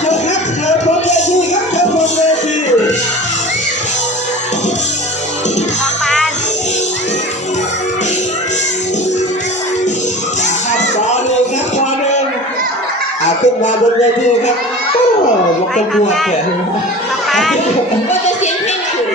เชิญครับเชิญบนเวทีครับเชิญบนเวทีออกมาครับปอหนึ่งครับอหนึ่งอาขึ้นมาบนเวทีครับโอ้มันเป็นบวแขนก็จะเสียงเพลงขึ้น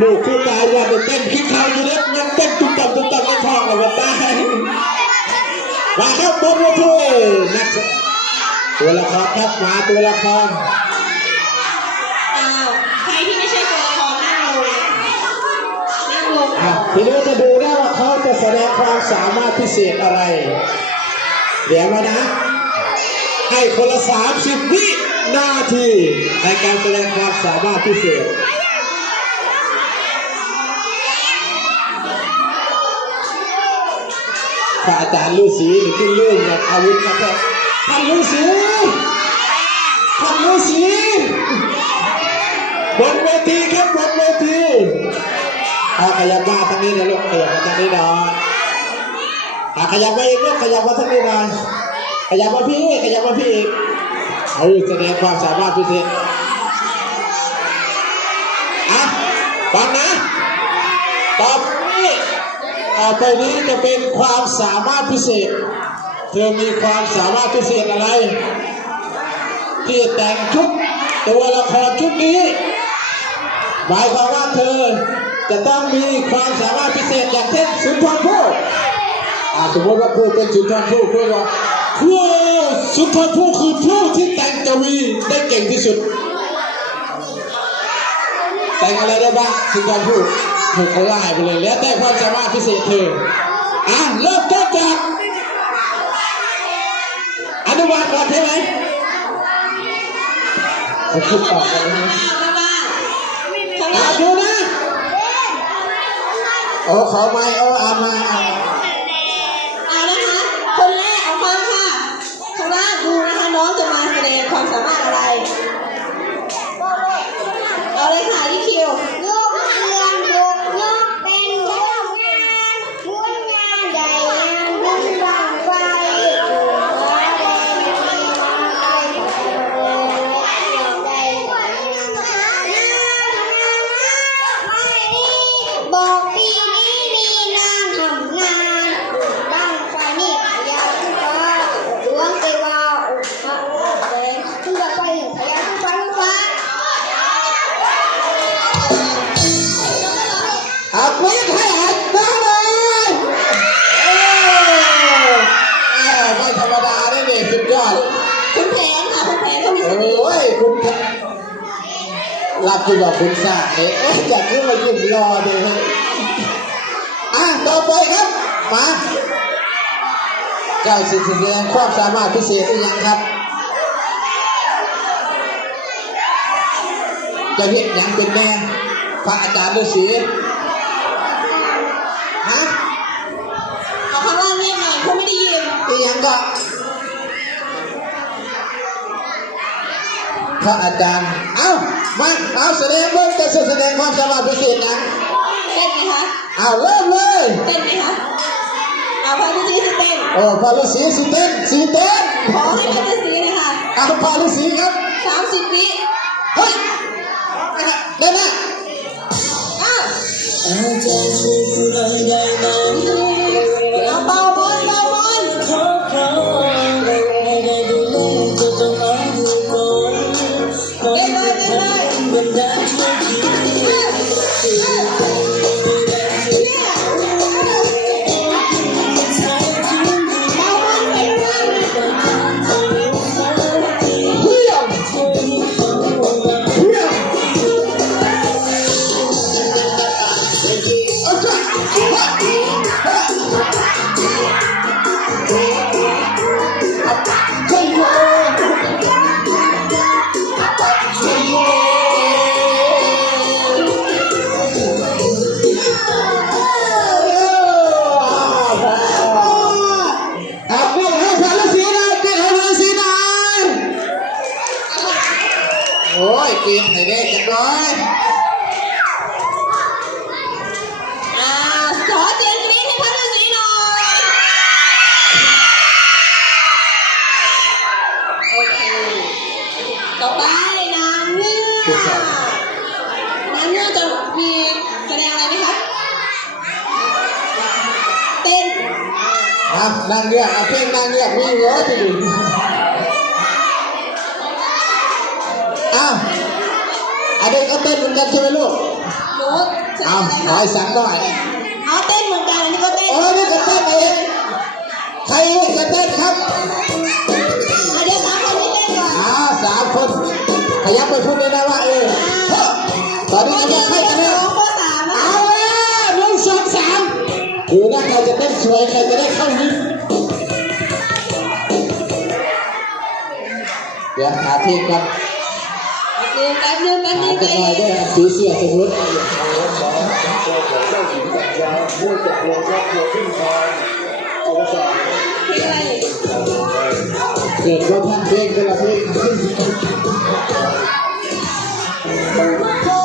ลูกคือตาว่าไปเต้นคิดเขาอยู่เล็กยังเต้นตุ้มต่ำตุ้มต่ำไม่องกับมันได้มาครับบนเวทีนัก ตัวละครครับมาตัวละครอ้าวใครที่ไม่ใช่ตัวละครนั่งลงนั่งลงอะทีนี้จะดูได้ว่าเขาจะแสดงความสามารถพิเศษอะไร เดี๋ยวมานะ ให้คนละสามสิบวินาทีในการแสดงความสามารถพิเศษพระอาจารย์ฤาษีหรือที่เรื่องกับอาวุธนะครับ ท่านฤาษีท่านฤาษีบนเวทีครับบนเวทีอาขยับมาทางนี้นะลูกขยับมาทางนี้หน่อยอาขยับมาอีกลูกขยับมาทางนี้หน่อยขยับมาพี่ขยับมาพี่อีกเอาแสดงความสามารถพิเศษอะฟังนะตอบนี้ต่อไปนี้จะเป็นความสามารถพิเศษ เธอมีความสามารถพิเศษอะไร ที่แต่งชุดตัวละครชุดนี้หมายความว่าเธอจะต้องมีความสามารถพิเศษอย่างเช่นสุนทรภู่อาสมมติว่าครูเป็นสุนทรภู่ครูบอกครูสุนทรภู่คือผู้ที่แต่งกวีได้เก่งที่สุด แต่งอะไรได้บ้างสุนทรภู่ถูกเขาไล่ไปเลยแล้วแต่ความสามารถพิเศษเธออะเริ่มต้นจาก อนุบาลก่อนใช่ไหมจะขึ้นต่อไปไหมข้างอะล่างดูนะโอ้ขอไม้โอ้เอามาเอามาเอานะคะคนแรกเอาฟังค่ะข้างล่างดูนะคะน้องจะมาแสดงความสามารถอะไร โอ้ยคุณรับคุณบอกคุณสาเนี่ยโอ้ยจากนี้มายืนรอเลยอะต่อไปครับ มาเจ้าสิแสดงความสามารถพิเศษอีกอย่างครับ จะเรียกยังเป็นแม่พระอาจารย์ฤาษี พระอาจารย์ เอ้ามาเอาแสดงเบิ่งจะแสดงความสามารถพิเศษหยังเต้นไหมคะเอาเริ่มเลยเต้นไหมคะเอาพานุสีสิเต้นโอ้พระฤาษีสิเต้นสีเต้นขอให้พานุสีนะคะเอาพระฤาษีครับสามสิบวิเฮ้ยได้ไหมอ้าว อะนางเงือกเอาเพลงนางเงือกมีเหรอที่ดูอ้าวอันนี้ก็เต้นเหมือนกันใช่ไหมลูกหนูแสดเอางอะไรขอให้สั่งหน่อยเอาเต้นเหมือนกันอันนี้ก็เต้นโอ้นี่ก็เต้นเองใครจะเต้นครับอะเดี๋ยวสามคนนี้เต้นก่อนอ่าสามคนขยับไปพูดเลยนะว่าเออเฮ้อตอนนี้กำลังให้คะแนน สวยใครจะได้เข้ายิ้มเดี๋ยวหาเพลงกันเดี๋ยวแป๊บนึงแป๊บหานึงจะใจหน่อยเย็ได้นสีเสื้อสมมติเพลงอะไรเกิดว่าท่านเพลงกันละเพลงสุ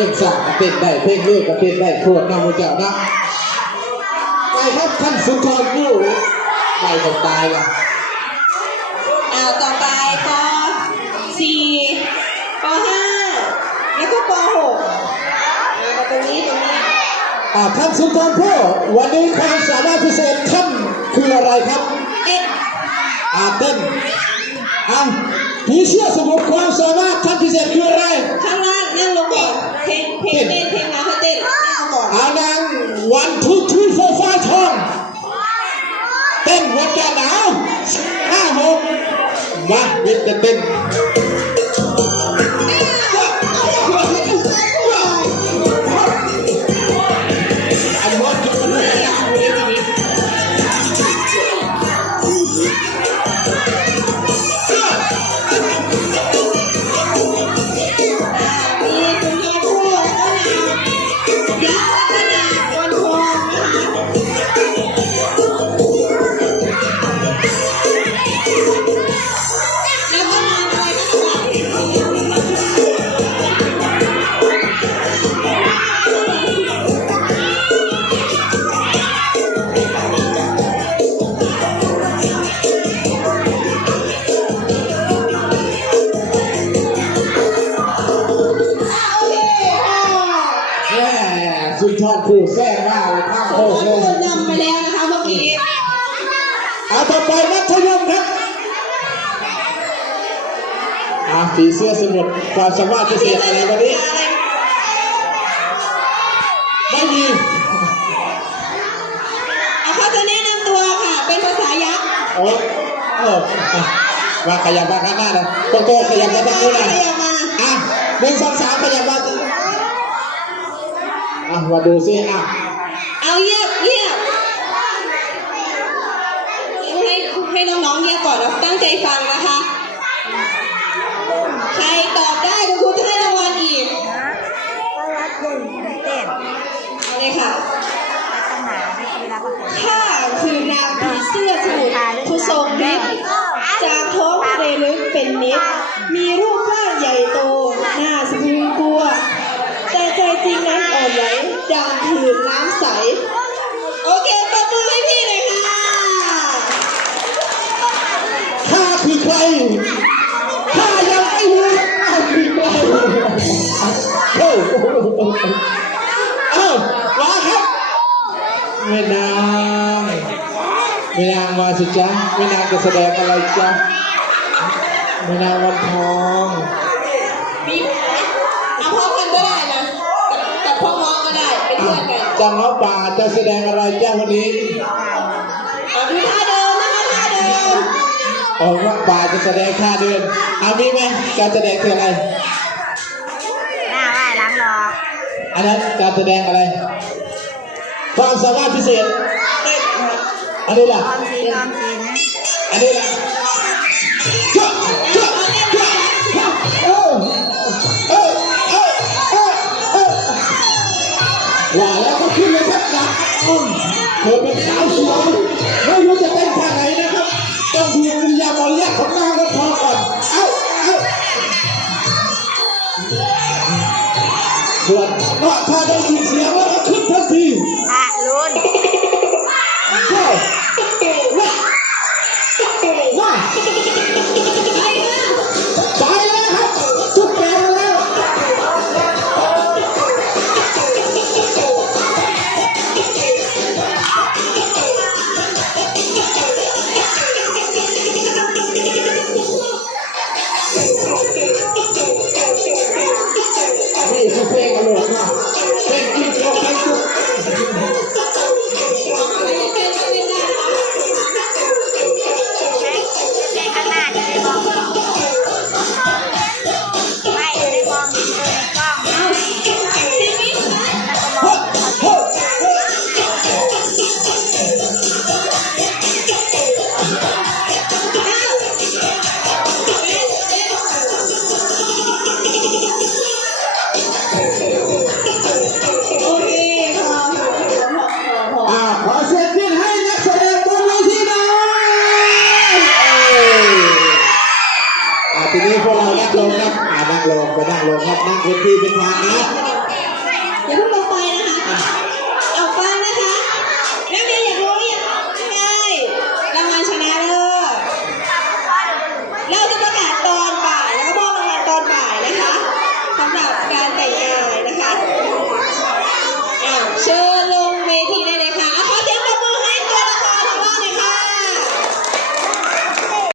ลงสามก็เต้นได้เพลงเลือกก็เต้นได้โคตรน้ำมันเจ้านะไปครับท่านสุนทรผู้ไปกับตายละอ่าต่อไปปสี่ปห้าแล้วก็ปหกอ่าตรงนี้ตรงนี้อ่าท่านสุนทรผู้วันนี้ความสามารถพิเศษท่านคืออะไรครับเอ็ดอาเต้นอะ ผีเสื้อสมุดความสามารถท่านพิเศษคืออะไร ข้างล่างนั่งลงก่อนเพลงเพลงเต้นเพลงมาเขาเต้นนั่งลงก่อนอานังวันทุกทุยโฟฟ้าทองเต้นหัวใจหนาวห้าหกมาเด็ดจะเต้น ไปมัธยมครับอ่าผีเสื้อสมุดความสามารถพิเศษอะไรวันนี้ ไม่มีเอาเขาจะแนะนำตัวค่ะ เป็นภาษายักษ์โอ้เอออะมาขยับมาข้างหน้าเลยโตโตขยับมาทางนู้นเลยขยับมาอะหนึ่งสองสามขยับมาอะมาดูซิอะ เอาเยียบเยียบให้ให้น้องๆเยียบ ก่อนแล้วตั้งใจฟังนะคะ ใครตอบได้คุณครูจะให้รางวัลอีกก็รักหนึ่งเต้นเอาเลยค่ะปัญหาเวลาประกวด สิจ๊ะไม่นานจะแสดงอะไรจ๊ะไม่นานวันทองมีบนะเอาพร้อกันก็ได้นะแต่พ่อพ้องก็ได้เป็นเพื่อนกันจังเงาะป่าจะแสดงอะไรจ้าวันนี้เอาดูท่าเดิมนะคะท่าเดิมโอ้ว่าป่าจะแสดงท่าเดินเอามีไหมการแสดงคืออะไรหน้าว้าล้างรออันนั้นการแสดงอะไร ความสามารถพิเศษ Adela. Adela. Wow, đã có khi lên bắt gặp ông Người bên sao xuống ไม่รู้จะเต้นท่าไหนนะครับ ต้องดูกิริยาบอลแรกของนางนพก่อน เอ้าเอ้าส่วนนอกถ้าได้ยินเสียงว่า হলো না bermanfaat